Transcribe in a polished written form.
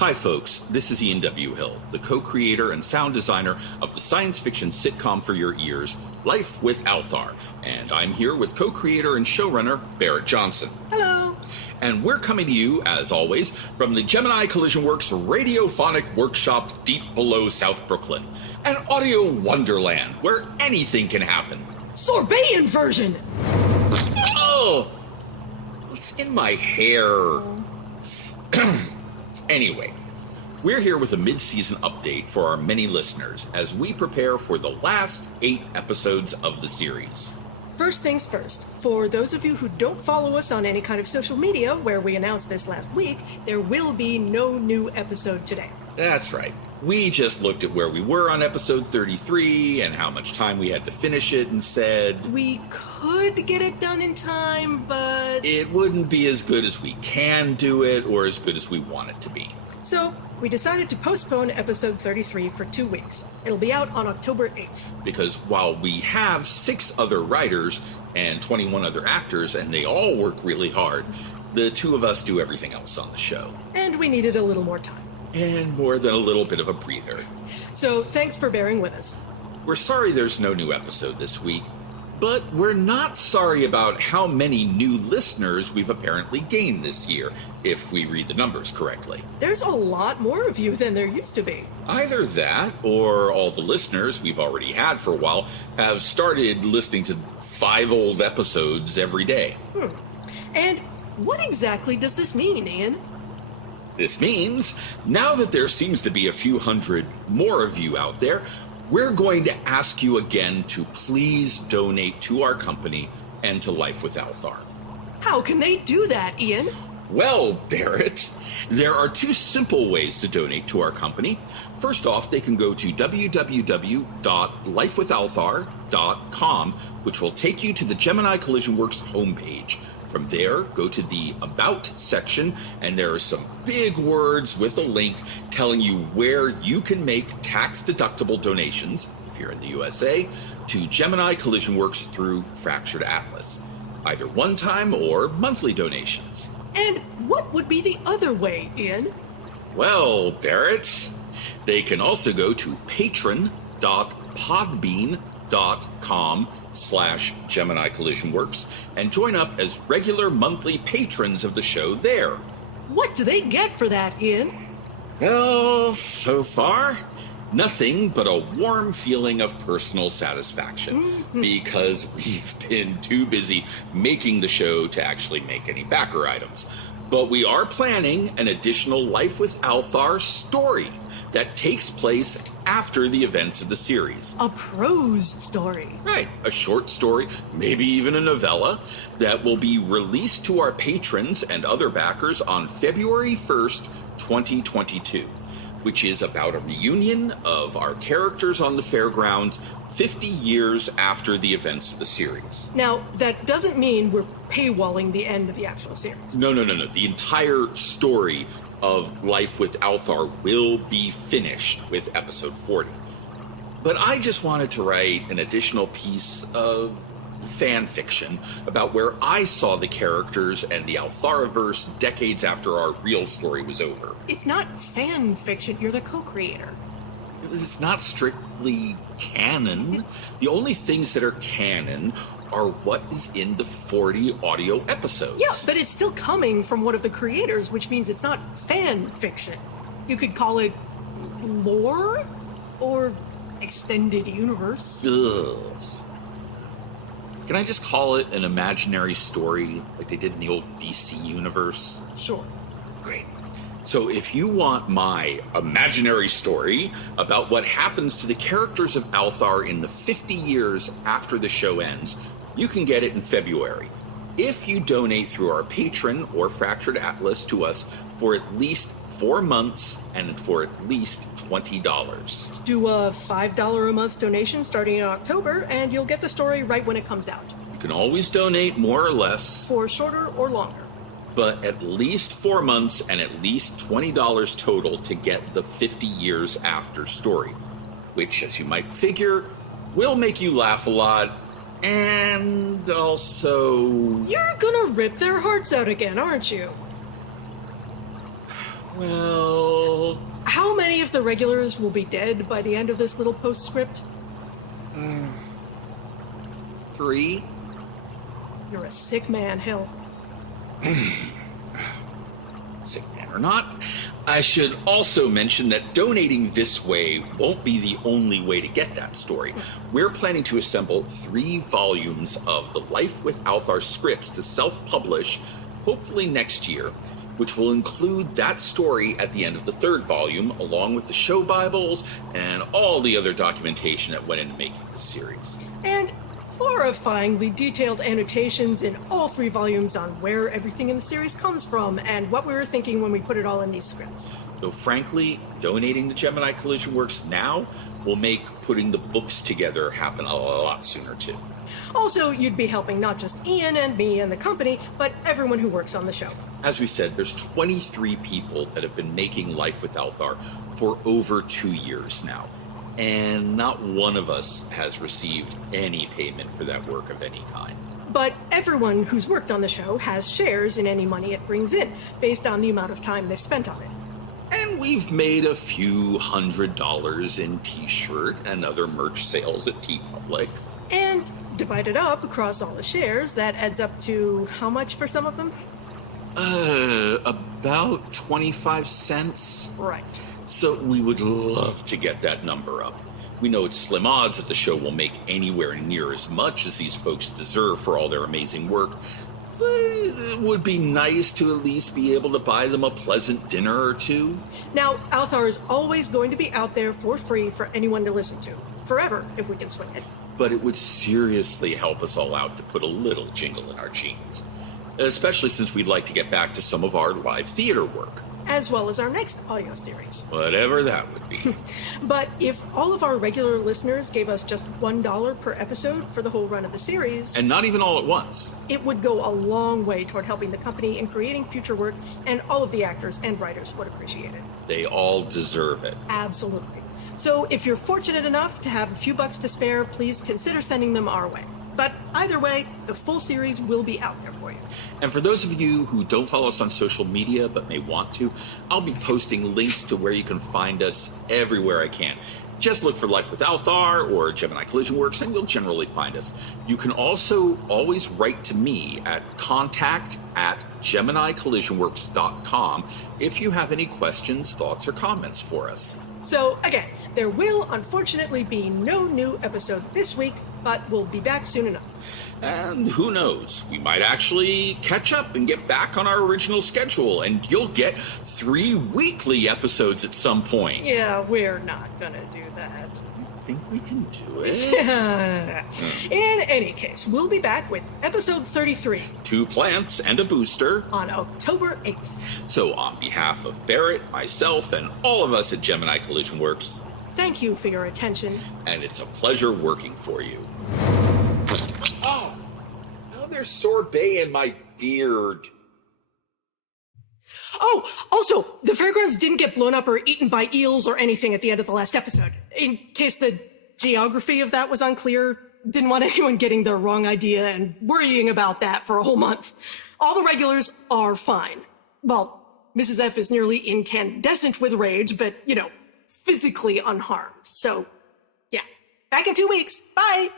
Hi folks, this is Ian W. Hill, the co-creator and sound designer of the science fiction sitcom for your ears, Life with Althar, and I'm here with co-creator and showrunner, Berit Johnson. Hello! And we're coming to you, as always, from the Gemini CollisionWorks radiophonic workshop deep below South Brooklyn, an audio wonderland where anything can happen. Sorbet inversion! Oh! What's in my hair? Anyway, we're here with a mid-season update for our many listeners as we prepare for the last 8 episodes of the series. First things first, for those of you who don't follow us on any kind of social media where we announced this last week, there will be no new episode today. That's right. We just looked at where we were on episode 33 and how much time we had to finish it and said, we could get it done in time, but it wouldn't be as good as we can do it or as good as we want it to be. So we decided to postpone episode 33 for 2 weeks. It'll be out on October 8th. Because while we have 6 other writers and 21 other actors, and they all work really hard, the 2 of us do everything else on the show. And we needed a little more time. And more than a little bit of a breather. So thanks for bearing with us. We're sorry there's no new episode this week, but we're not sorry about how many new listeners we've apparently gained this year, if we read the numbers correctly. There's a lot more of you than there used to be. Either that, or all the listeners we've already had for a while have started listening to 5 old episodes every day. And what exactly does this mean, Ian? This means, now that there seems to be a few hundred more of you out there, we're going to ask you again to please donate to our company and to Life with Althar. How can they do that, Ian? Well, Berit, there are 2 simple ways to donate to our company. First off, they can go to www.lifewithalthar.com, which will take you to the Gemini CollisionWorks homepage. From there, go to the About section, and there are some big words with a link telling you where you can make tax-deductible donations, if you're in the USA, to Gemini CollisionWorks through Fractured Atlas, either one-time or monthly donations. And what would be the other way, Ian? Well, Berit, they can also go to patron.podbean.com/Gemini CollisionWorks and join up as regular monthly patrons of the show there. What do they get for that, Ian? Well, so far, nothing but a warm feeling of personal satisfaction because we've been too busy making the show to actually make any backer items. But we are planning an additional Life with Althar story that takes place after the events of the series. A prose story. Right, a short story, maybe even a novella, that will be released to our patrons and other backers on February 1st, 2022, which is about a reunion of our characters on the fairgrounds 50 years after the events of the series. Now, that doesn't mean we're paywalling the end of the actual series. No. The entire story of Life with Althar will be finished with episode 40. But I just wanted to write an additional piece of fan fiction about where I saw the characters and the Althariverse decades after our real story was over. It's not fan fiction, you're the co-creator. It's not strictly canon. The only things that are canon are what is in the 40 audio episodes. Yeah, but it's still coming from one of the creators, which means it's not fan fiction. You could call it lore or extended universe. Ugh. Can I just call it an imaginary story like they did in the old DC universe? Sure. Great. So if you want my imaginary story about what happens to the characters of Althar in the 50 years after the show ends, you can get it in February. If you donate through our Patreon or Fractured Atlas to us for at least 4 months and for at least $20. Do a $5 a month donation starting in October, and you'll get the story right when it comes out. You can always donate more or less. For shorter or longer. But at least 4 months and at least $20 total to get the 50 years after story, which, as you might figure, will make you laugh a lot, and also... You're gonna rip their hearts out again, aren't you? Well... if the regulars will be dead by the end of this little postscript? 3. You're a sick man, Hill. Sick man or not, I should also mention that donating this way won't be the only way to get that story. We're planning to assemble 3 volumes of the Life with Althar scripts to self-publish, hopefully next year, which will include that story at the end of the 3rd volume, along with the show Bibles and all the other documentation that went into making this series. And horrifyingly detailed annotations in all 3 volumes on where everything in the series comes from and what we were thinking when we put it all in these scripts. Though frankly, donating to Gemini CollisionWorks now will make putting the books together happen a lot sooner too. Also, you'd be helping not just Ian and me and the company, but everyone who works on the show. As we said, there's 23 people that have been making Life with Althar for over 2 years now. And not one of us has received any payment for that work of any kind. But everyone who's worked on the show has shares in any money it brings in, based on the amount of time they've spent on it. And we've made a few $100s in t-shirt and other merch sales at TeePublic. And divided up across all the shares, that adds up to how much for some of them? About 25 cents. Right. So we would love to get that number up. We know it's slim odds that the show will make anywhere near as much as these folks deserve for all their amazing work, but it would be nice to at least be able to buy them a pleasant dinner or two. Now, Althar is always going to be out there for free for anyone to listen to. Forever, if we can swing it. But it would seriously help us all out to put a little jingle in our jeans. Especially since we'd like to get back to some of our live theater work. As well as our next audio series. Whatever that would be. But if all of our regular listeners gave us just $1 per episode for the whole run of the series... And not even all at once. It would go a long way toward helping the company in creating future work, and all of the actors and writers would appreciate it. They all deserve it. Absolutely. So if you're fortunate enough to have a few bucks to spare, please consider sending them our way. But either way, the full series will be out there for you. And for those of you who don't follow us on social media but may want to, I'll be posting links to where you can find us everywhere I can. Just look for Life with Althar or Gemini CollisionWorks and you'll generally find us. You can also always write to me at contact@GeminiCollisionWorks.com if you have any questions, thoughts, or comments for us. So, again, there will unfortunately be no new episode this week, but we'll be back soon enough. And who knows, we might actually catch up and get back on our original schedule, and you'll get 3 weekly episodes at some point. Yeah, we're not gonna do that. I think we can do it. In any case, we'll be back with episode 33. 2 plants and a booster. On October 8th. So on behalf of Berit, myself, and all of us at Gemini CollisionWorks, thank you for your attention. And it's a pleasure working for you. Oh, now there's sorbet in my beard. Oh, also, the fairgrounds didn't get blown up or eaten by eels or anything at the end of the last episode. In case the geography of that was unclear, didn't want anyone getting the wrong idea and worrying about that for a whole month. All the regulars are fine. Well, Mrs. F is nearly incandescent with rage, but, physically unharmed. So, yeah. Back in 2 weeks. Bye!